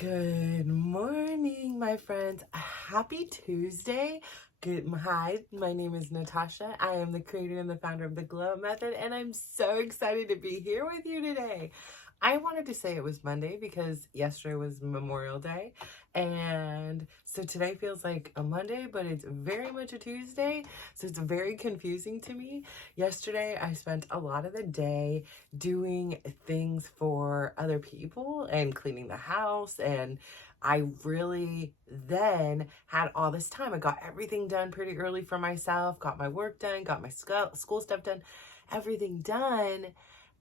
Good morning, my friends. Happy Tuesday. Hi, my name is Natasha. I am the creator and the founder of the Glow Up Method, and I'm so excited to be here with you today. I wanted to say it was Monday because yesterday was Memorial Day, and so today feels like a Monday, but it's very much a Tuesday, so it's very confusing to me. Yesterday, I spent a lot of the day doing things for other people and cleaning the house, and I really then had all this time. I got everything done pretty early for myself, got my work done, got my school stuff done, everything done.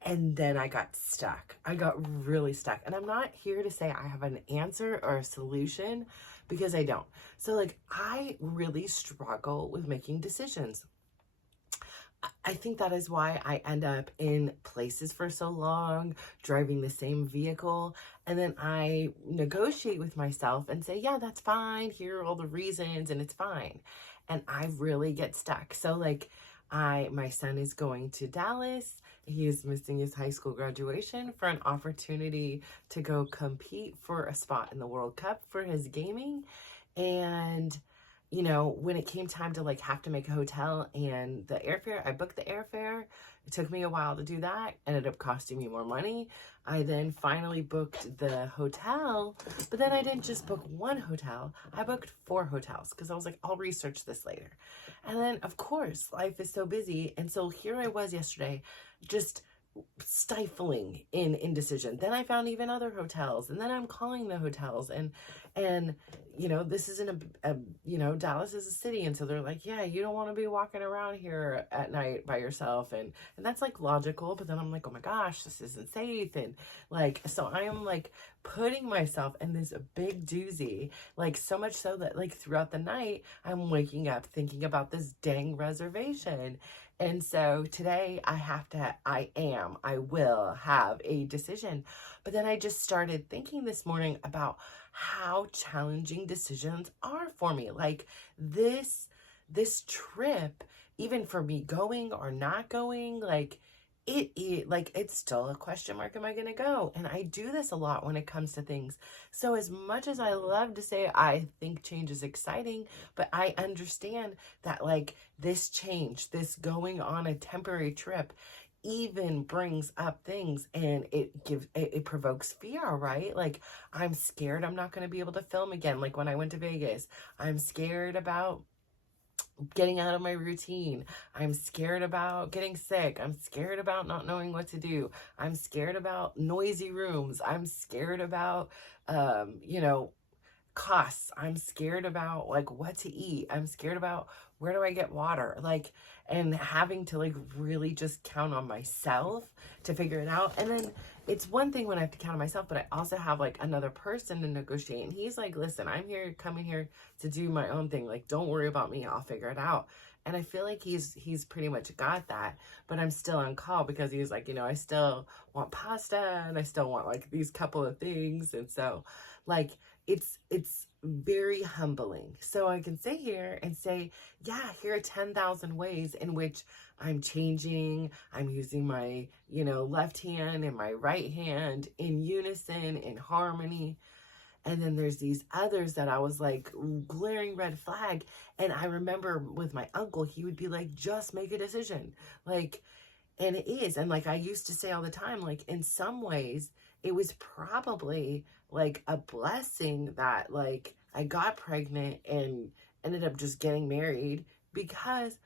And then I got stuck. I got really stuck. And I'm not here to say I have an answer or a solution because I don't. So I really struggle with making decisions. I think that is why I end up in places for so long, driving the same vehicle. And then I negotiate with myself and say, yeah, that's fine. Here are all the reasons and it's fine. And I really get stuck. So my son is going to Dallas. He is missing his high school graduation for an opportunity to go compete for a spot in the World Cup for his gaming. And when it came time to have to make a hotel and the airfare, I booked the airfare. It took me a while to do that. Ended up costing me more money. I then finally booked the hotel, but then I didn't just book one hotel. I booked 4 hotels because I was like, I'll research this later. And then, of course, life is so busy. And so here I was yesterday, just stifling in indecision. Then I found even other hotels, and then I'm calling the hotels, and this isn't Dallas is a city, and so they're like, yeah, you don't want to be walking around here at night by yourself, and that's logical, but then I'm like, oh my gosh, this isn't safe, and so I am putting myself in this big doozy, so much so that throughout the night I'm waking up thinking about this dang reservation. And so today I will have a decision. But then I just started thinking this morning about how challenging decisions are for me. This trip, even for me going or not going, it's still a question mark. Am I going to go? And I do this a lot when it comes to things. So as much as I love to say I think change is exciting, but I understand that this change, this going on a temporary trip, even brings up things, and it provokes fear, right? I'm scared I'm not going to be able to film again. When I went to Vegas, I'm scared about getting out of my routine. I'm scared about getting sick. I'm scared about not knowing what to do. I'm scared about noisy rooms. I'm scared about, costs. I'm scared about what to eat. I'm scared about where do I get water? And having to really just count on myself to figure it out. And then it's one thing when I have to count on myself, but I also have another person to negotiate. And he's like, listen, I'm coming here to do my own thing. Don't worry about me. I'll figure it out. And I feel like he's pretty much got that, but I'm still on call because he's like, I still want pasta and I still want these couple of things. And so it's very humbling. So I can sit here and say, yeah, here are 10,000 ways in which I'm changing. I'm using my, left hand and my right hand in unison, in harmony. And then there's these others that I was glaring red flag. And I remember with my uncle, he would be like, just make a decision. And it is. And I used to say all the time, in some ways, it was probably a blessing that I got pregnant and ended up just getting married, because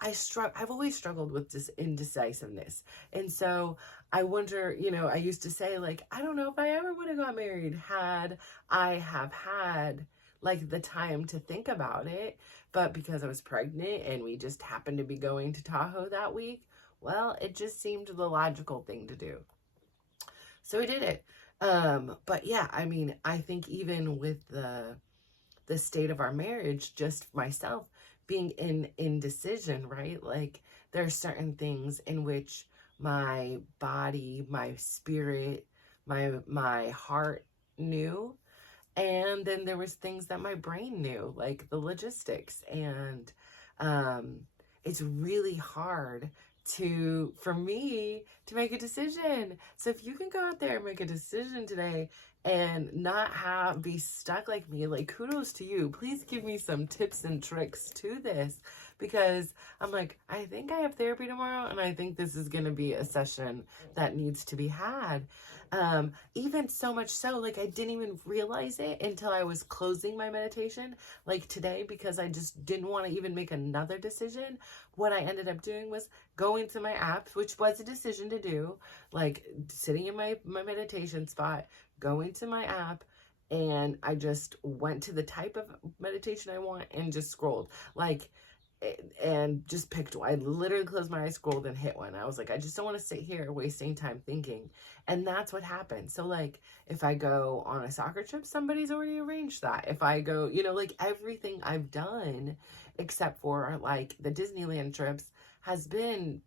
I've always struggled with this indecisiveness. And so I wonder, I used to say I don't know if I ever would have got married had I have had the time to think about it. But because I was pregnant and we just happened to be going to Tahoe that week, well, it just seemed the logical thing to do. So I did it. But yeah, I think even with the state of our marriage, just myself being in indecision, right? There are certain things in which my body, my spirit, my heart knew. And then there was things that my brain knew, the logistics. And it's really hard for me to make a decision. So if you can go out there and make a decision today and not be stuck like me, like, kudos to you. Please give me some tips and tricks to this, because I'm like, I think I have therapy tomorrow, and I think this is going to be a session that needs to be had. Even so much so, like, I didn't even realize it until I was closing my meditation, like today, because I just didn't want to even make another decision. What I ended up doing was going to my apps, which was a decision to do, like sitting in my meditation spot, going to my app, and I just went to the type of meditation I want and just scrolled, like, and just picked one. I literally closed my eyes, scrolled, and hit one. I was like, I just don't want to sit here wasting time thinking. And that's what happened. So, like, if I go on a soccer trip, somebody's already arranged that. If I go, like, everything I've done except for like the Disneyland trips has been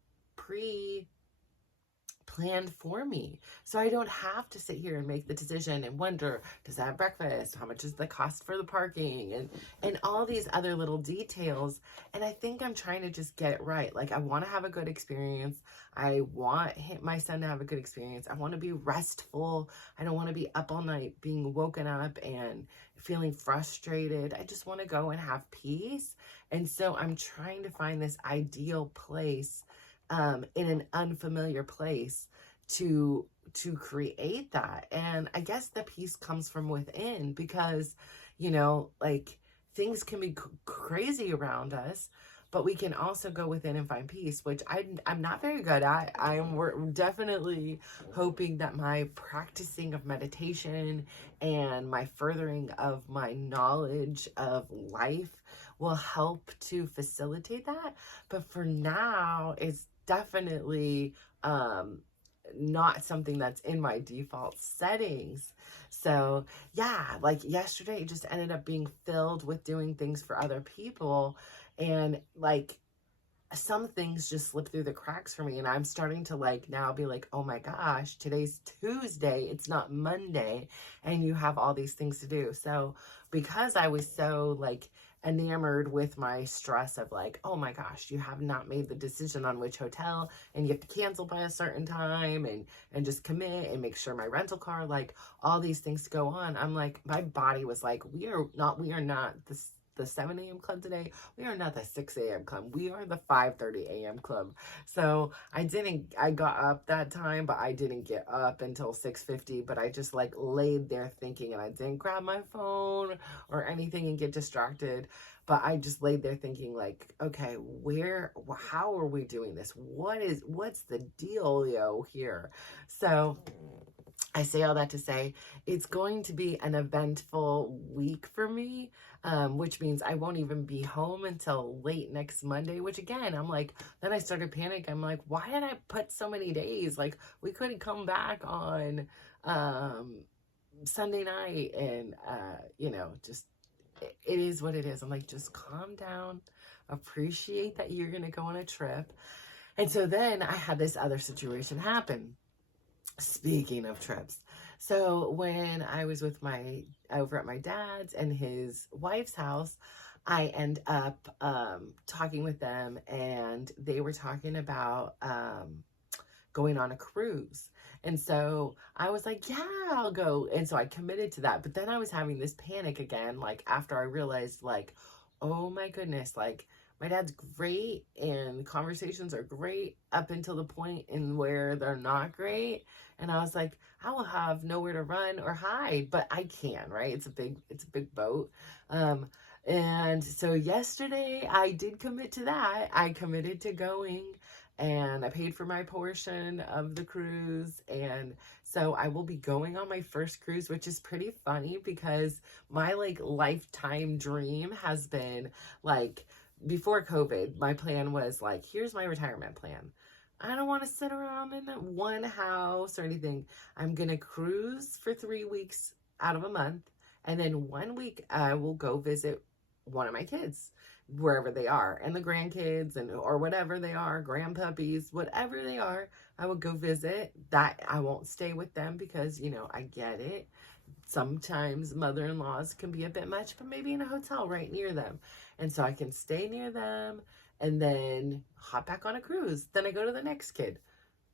planned for me. So I don't have to sit here and make the decision and wonder, does that have breakfast? How much is the cost for the parking? And all these other little details. And I think I'm trying to just get it right. Like, I want to have a good experience. I want my son to have a good experience. I want to be restful. I don't want to be up all night being woken up and feeling frustrated. I just want to go and have peace. And so I'm trying to find this ideal place, in an unfamiliar place, to create that. And I guess the peace comes from within, because like, things can be crazy around us, but we can also go within and find peace, which I'm not very good at. We're definitely hoping that my practicing of meditation and my furthering of my knowledge of life will help to facilitate that. But for now, it's definitely not something that's in my default settings. So yeah, like yesterday it just ended up being filled with doing things for other people, and like some things just slip through the cracks for me, and I'm starting to like now be like, oh my gosh, today's Tuesday, it's not Monday, and you have all these things to do. So because I was so like enamored with my stress of like, oh my gosh, you have not made the decision on which hotel, and you have to cancel by a certain time, and just commit and make sure my rental car, like all these things to go on. I'm like, my body was like, we are not the 7 a.m. club today. We are not the 6 a.m. club. We are the 5:30 a.m. club. So I got up that time, but I didn't get up until 6:50, but I just like laid there thinking, and I didn't grab my phone or anything and get distracted. But I just laid there thinking like, okay, how are we doing this? What's the dealio here? So I say all that to say it's going to be an eventful week for me, which means I won't even be home until late next Monday, which again, I'm like, then I started panicking. I'm like, why did I put so many days? Like, we couldn't come back on Sunday night, and, just, it is what it is. I'm like, just calm down, appreciate that you're going to go on a trip. And so then I had this other situation happen. Speaking of trips, so when I was over at my dad's and his wife's house, I end up talking with them, and they were talking about going on a cruise. And so I was like, yeah, I'll go. And so I committed to that. But then I was having this panic again, like after I realized, like, oh my goodness, like, my dad's great and conversations are great up until the point in where they're not great. And I was like, I will have nowhere to run or hide, but I can, right? It's a big boat. And so yesterday I did commit to that. I committed to going, and I paid for my portion of the cruise. And so I will be going on my first cruise, which is pretty funny because my like lifetime dream has been like, before COVID, my plan was like, here's my retirement plan. I don't want to sit around in one house or anything. I'm going to cruise for 3 weeks out of a month. And then 1 week I will go visit one of my kids, wherever they are, and the grandkids or whatever they are, grandpuppies, whatever they are, I will go visit. That I won't stay with them because, I get it. Sometimes mother-in-laws can be a bit much, but maybe in a hotel right near them. And so I can stay near them and then hop back on a cruise. Then I go to the next kid,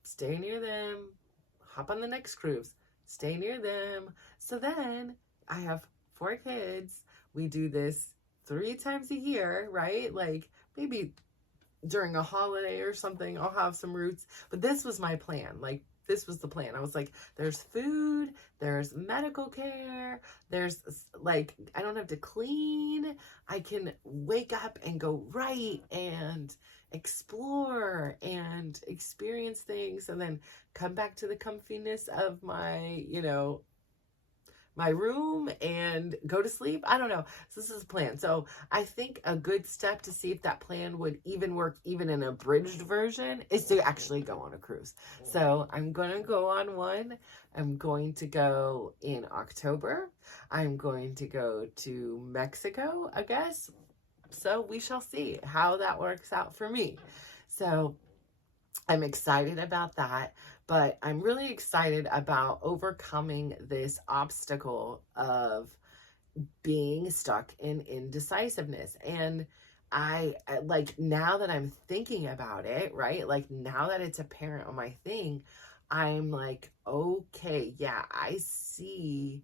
stay near them, hop on the next cruise, stay near them. So then I have 4 kids. We do this 3 times a year, right? Like maybe during a holiday or something, I'll have some roots. But this was my plan. Like, this was the plan. I was like, there's food, there's medical care, there's like, I don't have to clean. I can wake up and go right and explore and experience things and then come back to the comfiness of my, my room and go to sleep. I don't know. So this is a plan. So I think a good step to see if that plan would even work, even in an abridged version, is to actually go on a cruise. So I'm going to go on one. I'm going to go in October. I'm going to go to Mexico, I guess. So we shall see how that works out for me. So I'm excited about that. But I'm really excited about overcoming this obstacle of being stuck in indecisiveness. And I, like, now that I'm thinking about it, right? Like, now that it's apparent on my thing, I'm like, okay, yeah, I see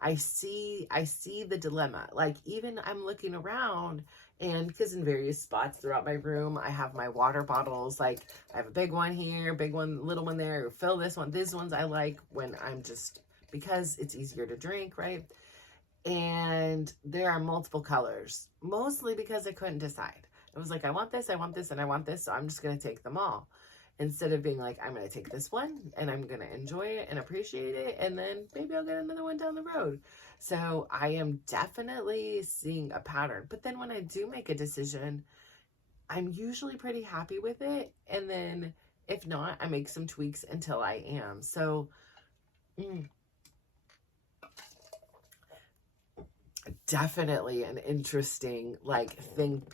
the dilemma. Like, even I'm looking around, and because in various spots throughout my room, I have my water bottles. Like, I have a big one here, big one, little one there. Fill this one. These ones I like when I'm just, because it's easier to drink, right? And there are multiple colors, mostly because I couldn't decide. I was like, I want this, and I want this, so I'm just going to take them all. Instead of being like, I'm going to take this one and I'm going to enjoy it and appreciate it, and then maybe I'll get another one down the road. So I am definitely seeing a pattern. But then when I do make a decision, I'm usually pretty happy with it. And then if not, I make some tweaks until I am. So definitely an interesting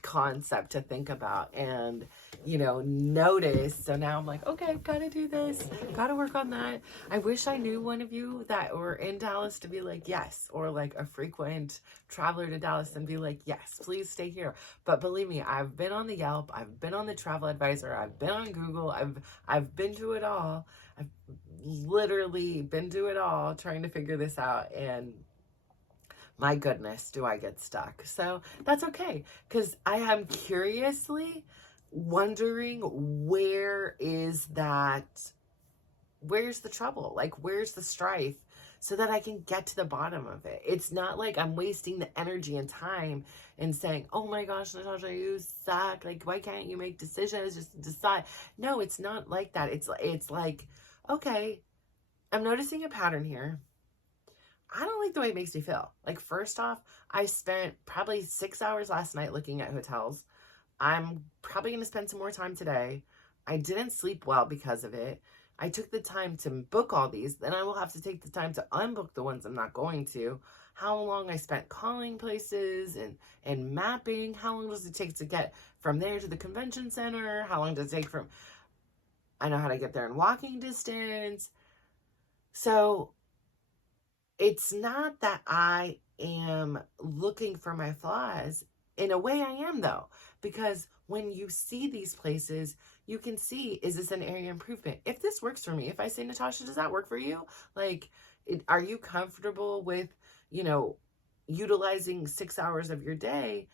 concept to think about and notice. So now I'm like, okay, I've got to do this, got to work on that. I wish I knew one of you that were in Dallas to be like, yes, or like a frequent traveler to Dallas and be like, yes, please stay here. But believe me, I've been on the Yelp, I've been on the Travel Advisor, I've been on Google, I've been to it all. I've literally been to it all trying to figure this out, and my goodness, do I get stuck. So that's okay, because I am curiously wondering, where's the trouble? Like, where's the strife, so that I can get to the bottom of it. It's not like I'm wasting the energy and time and saying, oh my gosh, Natasha, you suck. Like, why can't you make decisions? Just decide. No, it's not like that. It's like, okay, I'm noticing a pattern here. I don't like the way it makes me feel. Like, first off, I spent probably 6 hours last night looking at hotels. I'm probably going to spend some more time today. I didn't sleep well because of it. I took the time to book all these. Then I will have to take the time to unbook the ones I'm not going to. How long I spent calling places and mapping. How long does it take to get from there to the convention center? How long does it take from... I know how to get there in walking distance. So it's not that I am looking for my flaws. In a way I am, though, because when you see these places, you can see, is this an area of improvement? If this works for me, if I say, Natasha, does that work for you? Like, are you comfortable with, utilizing 6 hours of your day,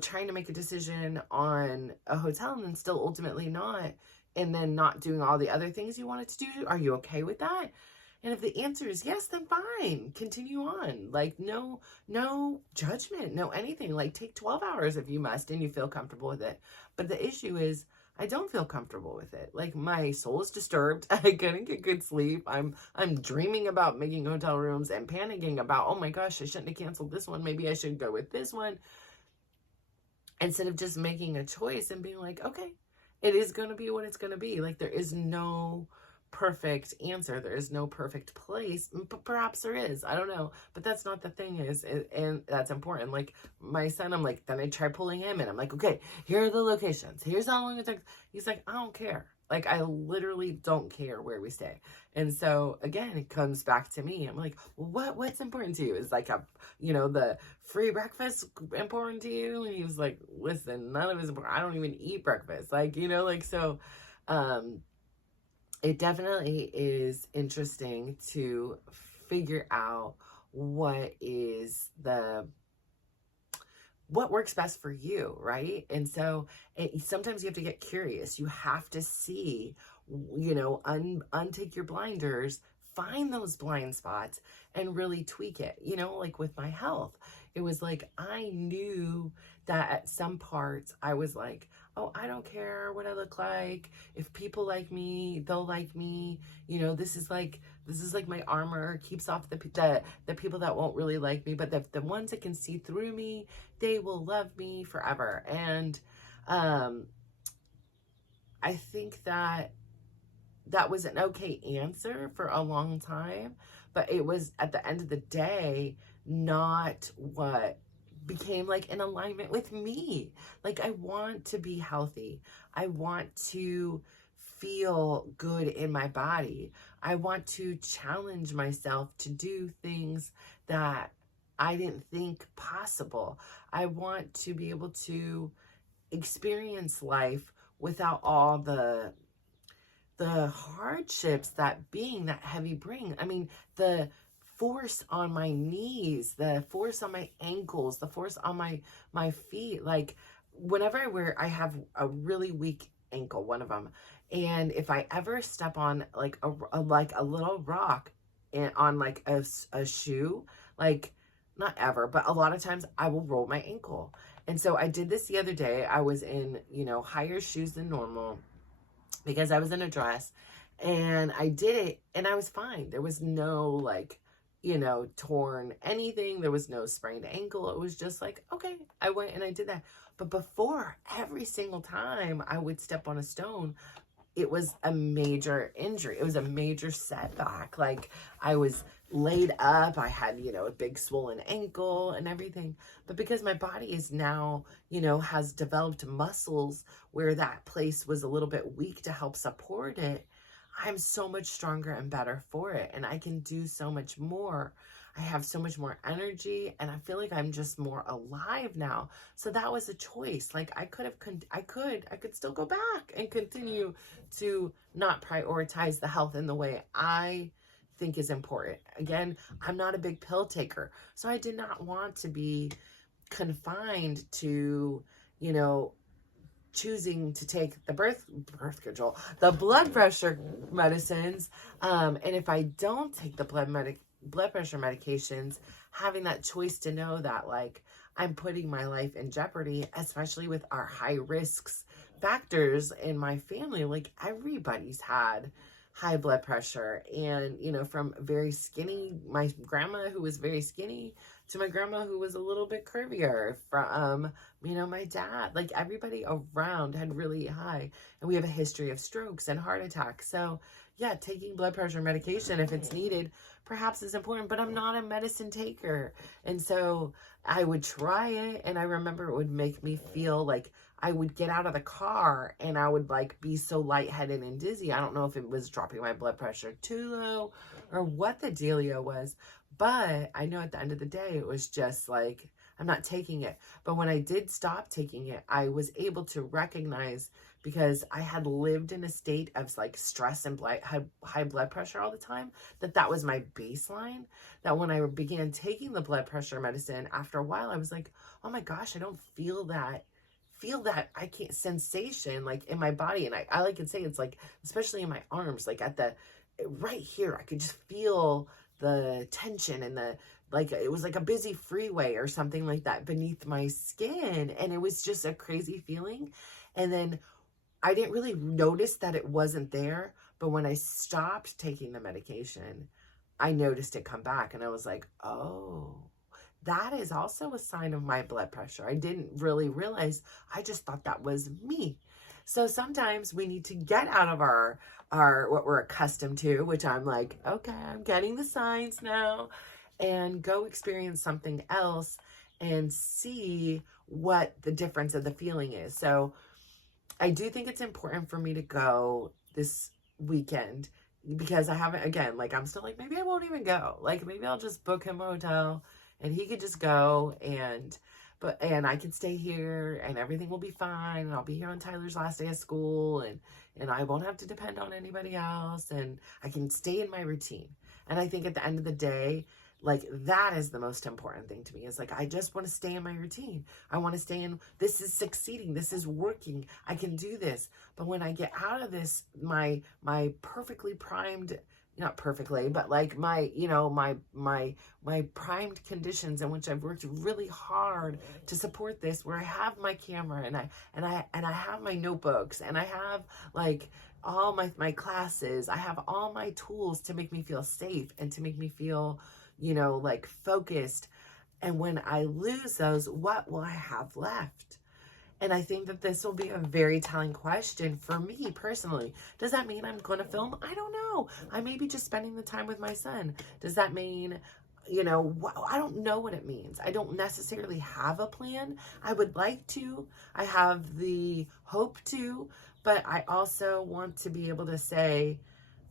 trying to make a decision on a hotel and then still ultimately not, and then not doing all the other things you wanted to do? Are you okay with that? And if the answer is yes, then fine. Continue on. Like, no judgment, no anything. Like, take 12 hours if you must and you feel comfortable with it. But the issue is, I don't feel comfortable with it. Like, my soul is disturbed. I couldn't get good sleep. I'm dreaming about making hotel rooms and panicking about, oh my gosh, I shouldn't have canceled this one. Maybe I should go with this one. Instead of just making a choice and being like, okay, it is going to be what it's going to be. Like, there is no perfect answer. There is no perfect place. But perhaps there is. I don't know. But that's not the thing is, and that's important. Like, my son, I'm like, then I try pulling him in. I'm like, okay, here are the locations. Here's how long it took. He's like, I don't care. Like, I literally don't care where we stay. And so again, it comes back to me. I'm like, what's important to you? Is like the free breakfast important to you? And he was like, listen, none of it's important. I don't even eat breakfast. Like, so it definitely is interesting to figure out what works best for you, right? And so sometimes you have to get curious. You have to see, untake your blinders, find those blind spots, and really tweak it. Like with my health, it was like I knew that at some parts I was like, oh, I don't care what I look like. If people like me, they'll like me. This is like my armor, keeps off the people that won't really like me, but the ones that can see through me, they will love me forever. And I think that was an okay answer for a long time, but it was, at the end of the day, not what became like in alignment with me. Like, I want to be healthy. I want to feel good in my body. I want to challenge myself to do things that I didn't think possible. I want to be able to experience life without all the hardships that being that heavy bring. I mean, the force on my knees, the force on my ankles, the force on my feet. Like, whenever I have a really weak ankle, one of them, and if I ever step on like a little rock and on like a shoe, like, not ever, but a lot of times I will roll my ankle. And so I did this the other day. I was in, higher shoes than normal because I was in a dress, and I did it and I was fine. There was no like, torn anything. There was no sprained ankle. It was just like, okay, I went and I did that. But before, every single time I would step on a stone, it was a major injury. It was a major setback. Like, I was laid up. I had, a big swollen ankle and everything. But because my body is now, has developed muscles where that place was a little bit weak to help support it, I'm so much stronger and better for it. And I can do so much more. I have so much more energy, and I feel like I'm just more alive now. So that was a choice. Like, I could still go back and continue to not prioritize the health in the way I think is important. Again, I'm not a big pill taker, so I did not want to be confined to, choosing to take the birth control, the blood pressure medicines. And if I don't take the blood pressure medications, having that choice to know that, like, I'm putting my life in jeopardy, especially with our high risks factors in my family. Like, everybody's had high blood pressure, and from very skinny, my grandma who was very skinny, to my grandma who was a little bit curvier, from my dad. Like, everybody around had really high, and we have a history of strokes and heart attacks. So yeah, taking blood pressure medication if it's needed perhaps is important, but I'm not a medicine taker. And so I would try it, and I remember it would make me feel like I would get out of the car and I would like be so lightheaded and dizzy. I don't know if it was dropping my blood pressure too low or what the dealio was, but I know at the end of the day, it was just like, I'm not taking it. But when I did stop taking it, I was able to recognize, because I had lived in a state of like stress and high blood pressure all the time, that was my baseline. That when I began taking the blood pressure medicine, after a while, I was like, oh my gosh, I don't feel that I can't sensation like in my body. And I like can say it's like, especially in my arms, like right here, I could just feel the tension and like it was like a busy freeway or something like that beneath my skin. And it was just a crazy feeling. And then I didn't really notice that it wasn't there. But when I stopped taking the medication, I noticed it come back, and I was like, oh, that is also a sign of my blood pressure. I didn't really realize. I just thought that was me. So sometimes we need to get out of our what we're accustomed to, which I'm like, okay, I'm getting the signs now, and go experience something else and see what the difference of the feeling is. So I do think it's important for me to go this weekend because I haven't, again, like I'm still like, maybe I won't even go. Like maybe I'll just book him a hotel and he could just go and I can stay here and everything will be fine. And I'll be here on Tyler's last day of school and I won't have to depend on anybody else. And I can stay in my routine. And I think at the end of the day, like that is the most important thing to me. Is like, I just want to stay in my routine. I want to stay in, this is succeeding. This is working. I can do this. But when I get out of this, my perfectly primed, not perfectly, but like my, you know, my primed conditions in which I've worked really hard to support this, where I have my camera and I have my notebooks and I have like all my classes, I have all my tools to make me feel safe and to make me feel, you know, like focused. And when I lose those, what will I have left? And I think that this will be a very telling question for me personally. Does that mean I'm going to film? I don't know. I may be just spending the time with my son. Does that mean, you know, I don't know what it means. I don't necessarily have a plan. I would like to. I have the hope to. But I also want to be able to say,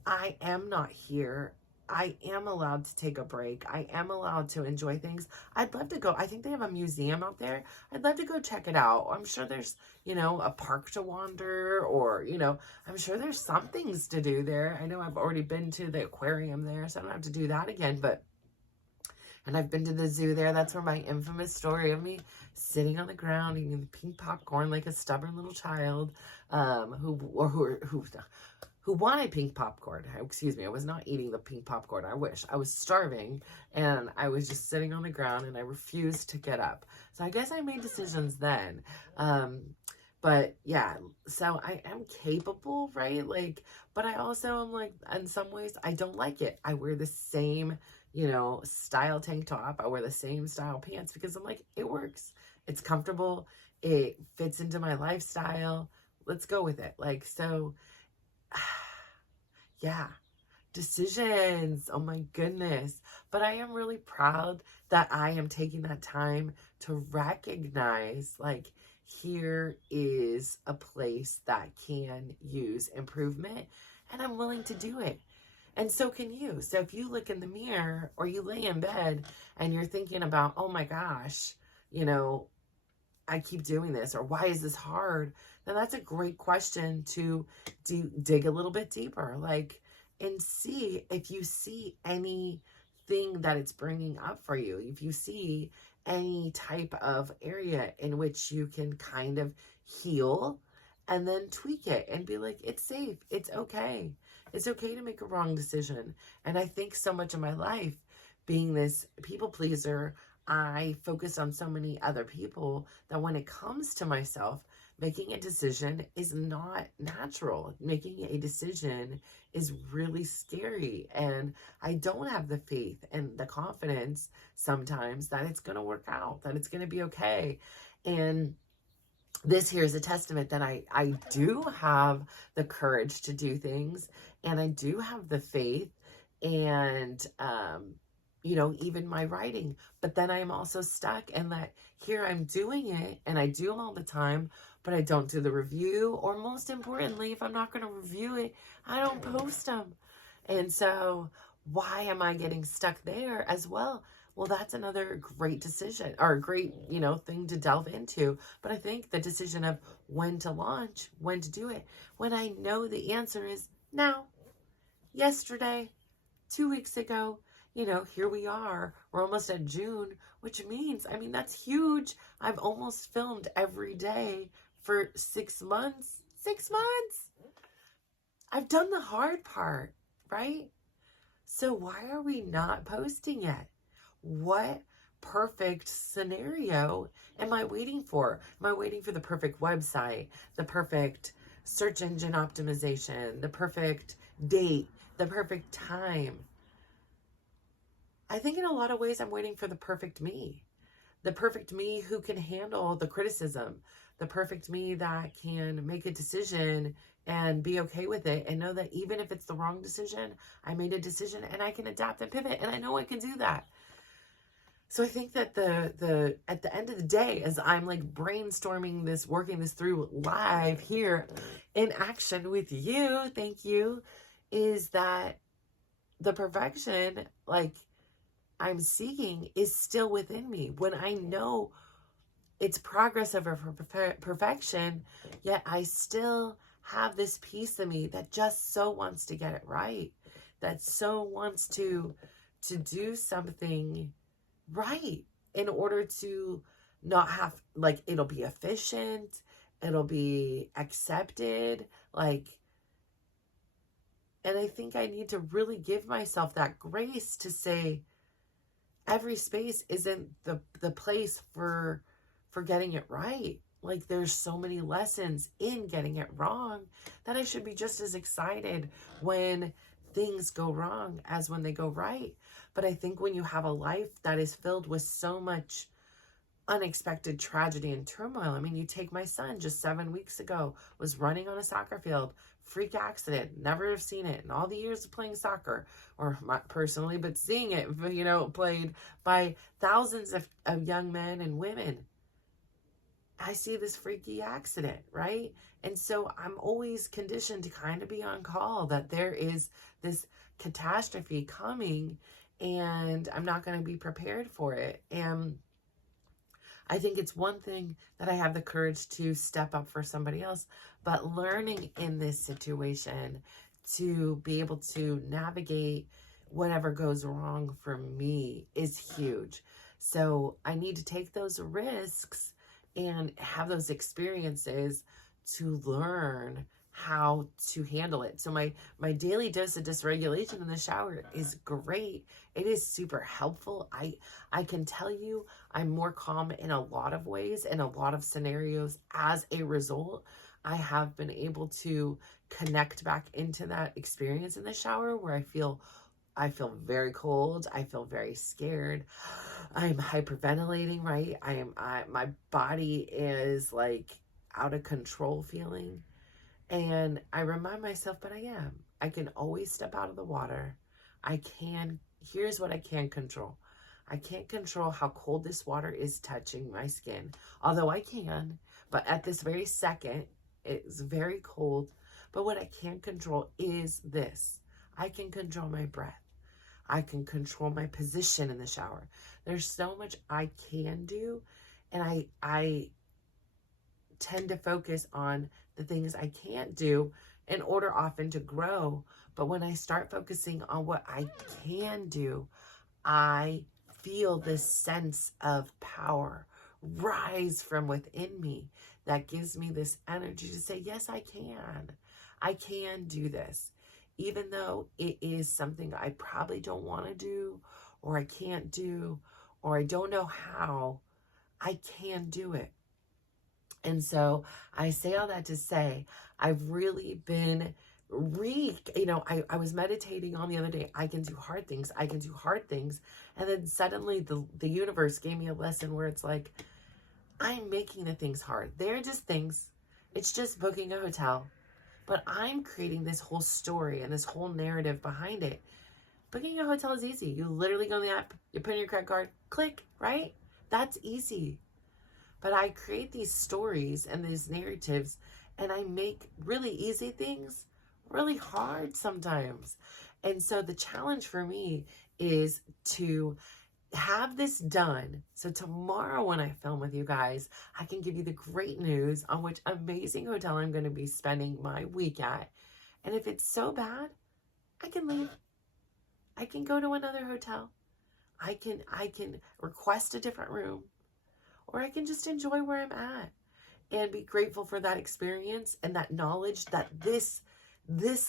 I am not here. I am allowed to take a break. I am allowed to enjoy things. I'd love to go. I think they have a museum out there. I'd love to go check it out. I'm sure there's, you know, a park to wander or, you know, I'm sure there's some things to do there. I know I've already been to the aquarium there, so I don't have to do that again, and I've been to the zoo there. That's where my infamous story of me sitting on the ground eating the pink popcorn like a stubborn little child, who wanted pink popcorn. Excuse me, I was not eating the pink popcorn. I wish. I was starving and I was just sitting on the ground and I refused to get up. So I guess I made decisions then. But yeah, so I am capable, right? Like, but I also am like, in some ways, I don't like it. I wear the same, you know, style tank top. I wear the same style pants because I'm like, it works. It's comfortable. It fits into my lifestyle. Let's go with it. Like, so yeah, decisions. Oh my goodness. But I am really proud that I am taking that time to recognize, like, here is a place that can use improvement and I'm willing to do it. And so can you. So if you look in the mirror or you lay in bed and you're thinking about, oh my gosh, you know, I keep doing this, or why is this hard? Then that's a great question to dig a little bit deeper, like, and see if you see anything that it's bringing up for you. If you see any type of area in which you can kind of heal and then tweak it and be like, it's safe. It's okay. It's okay to make a wrong decision. And I think so much of my life being this people pleaser, I focus on so many other people that when it comes to myself, making a decision is not natural. Making a decision is really scary. And I don't have the faith and the confidence sometimes that it's going to work out, that it's going to be okay. And this here is a testament that I do have the courage to do things, and I do have the faith and, you know, even my writing, but then I am also stuck in that here I'm doing it and I do them all the time, but I don't do the review, or most importantly, if I'm not going to review it, I don't post them. And so why am I getting stuck there as well? Well, that's another great decision, or a great, you know, thing to delve into. But I think the decision of when to launch, when to do it, when I know the answer is now, yesterday, 2 weeks ago, you know, here we are. We're almost at June, which means, I mean, that's huge. I've almost filmed every day for 6 months. 6 months! I've done the hard part, right? So why are we not posting yet? What perfect scenario am I waiting for? Am I waiting for the perfect website, the perfect search engine optimization, the perfect date, the perfect time? I think in a lot of ways I'm waiting for the perfect me who can handle the criticism, the perfect me that can make a decision and be okay with it and know that even if it's the wrong decision, I made a decision and I can adapt and pivot, and I know I can do that. So I think that the at the end of the day, as I'm like brainstorming this, working this through live here in action with you, thank you, is that the perfection like I'm seeking is still within me. When I know it's progress over perfection, yet I still have this piece of me that just so wants to get it right, that so wants to do something right in order to not have, like, it'll be efficient, it'll be accepted, like, and I think I need to really give myself that grace to say every space isn't the place for getting it right. Like, there's so many lessons in getting it wrong that I should be just as excited when things go wrong as when they go right. But I think when you have a life that is filled with so much unexpected tragedy and turmoil. I mean, you take my son, just 7 weeks ago, was running on a soccer field, freak accident, never have seen it in all the years of playing soccer, or not personally, but seeing it, you know, played by thousands of young men and women. I see this freaky accident, right? And so I'm always conditioned to kind of be on call that there is this catastrophe coming and I'm not going to be prepared for it. And I think it's one thing that I have the courage to step up for somebody else, but learning in this situation to be able to navigate whatever goes wrong for me is huge. So I need to take those risks and have those experiences to learn how to handle it. So my daily dose of dysregulation in the shower is great. It is super helpful. I can tell you I'm more calm in a lot of ways, in a lot of scenarios. As a result, I have been able to connect back into that experience in the shower where I feel very cold. I feel very scared. I'm hyperventilating, right? My body is like out of control feeling. And I remind myself, but I can always step out of the water. Here's what I can control. I can't control how cold this water is touching my skin. Although I can, but at this very second, it's very cold. But what I can control is this. I can control my breath. I can control my position in the shower. There's so much I can do. And I tend to focus on the things I can't do in order often to grow. But when I start focusing on what I can do, I feel this sense of power rise from within me that gives me this energy to say, yes, I can do this. Even though it is something I probably don't want to do, or I can't do, or I don't know how, I can do it. And so I say all that to say, I've really been I was meditating on the other day. I can do hard things. I can do hard things. And then suddenly the universe gave me a lesson where it's like, I'm making the things hard. They're just things. It's just booking a hotel. But I'm creating this whole story and this whole narrative behind it. Booking a hotel is easy. You literally go on the app, you put in your credit card, click, right? That's easy. But I create these stories and these narratives, and I make really easy things really hard sometimes. And so the challenge for me is to have this done. So tomorrow when I film with you guys, I can give you the great news on which amazing hotel I'm going to be spending my week at. And if it's so bad, I can leave. I can go to another hotel. I can request a different room. Or I can just enjoy where I'm at and be grateful for that experience and that knowledge that this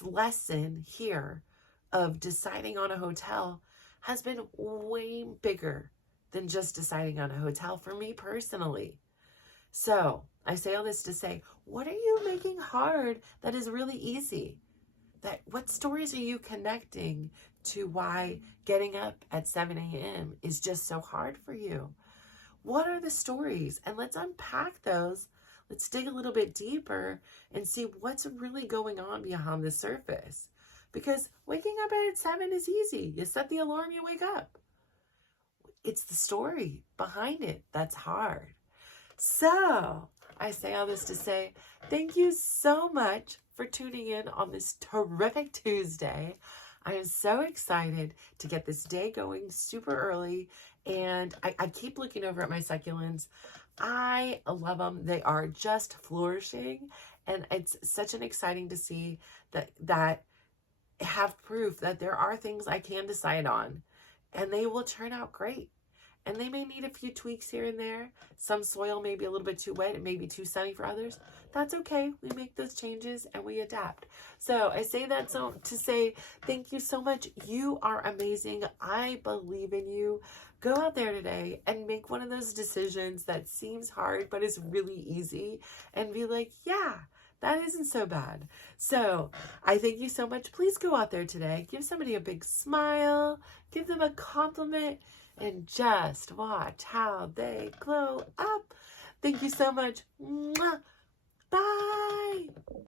lesson here of deciding on a hotel has been way bigger than just deciding on a hotel for me personally. So I say all this to say, what are you making hard that is really easy? What stories are you connecting to why getting up at 7 a.m. is just so hard for you? What are the stories? And let's unpack those. Let's dig a little bit deeper and see what's really going on behind the surface. Because waking up at 7 is easy. You set the alarm, you wake up. it's the story behind it that's hard. So I say all this to say thank you so much for tuning in on this terrific Tuesday. I am so excited to get this day going super early, and I keep looking over at my succulents. I love them. They are just flourishing, and it's such an exciting to see that have proof that there are things I can decide on, and they will turn out great. And they may need a few tweaks here and there. Some soil may be a little bit too wet. It may be too sunny for others. That's okay. We make those changes and we adapt. So I say that to say thank you so much. You are amazing. I believe in you. Go out there today and make one of those decisions that seems hard but is really easy, and be like, yeah, that isn't so bad. So I thank you so much. Please go out there today. Give somebody a big smile. Give them a compliment. And just watch how they glow up. Thank you so much. Mwah. Bye.